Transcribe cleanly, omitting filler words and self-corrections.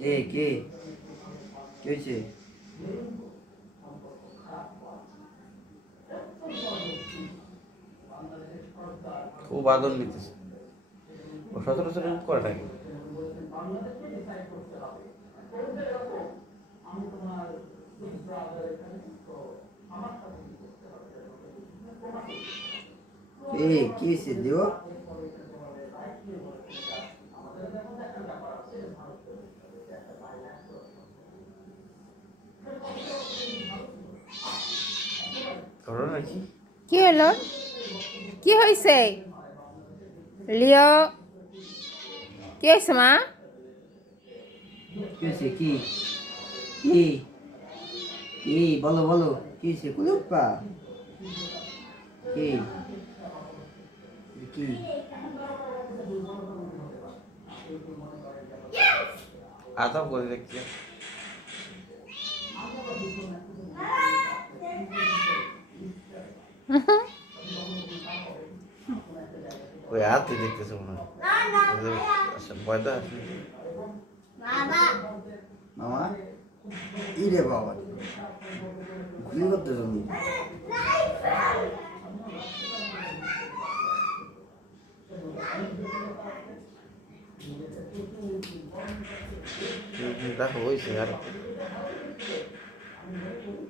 কে হয়েছে? খুব আদর নিতেছে। ও সচরাচর এরকম করে নাকি? কি হয়েছে দেও? করো নাকি? কি হলো? কি হয়েছে লিও? কি হয়েছে মা? কি হয়েছে? কি কি বলো বলো, কি হয়েছে? কুলুপ্পা কি কি? আদর করে দেখছি। ওই হাতই দেখতেছে মনে হয়। আচ্ছা বয়দা মামা রে বাবা, ঘুরি করতে তুমি। দেখো হয়েছে আর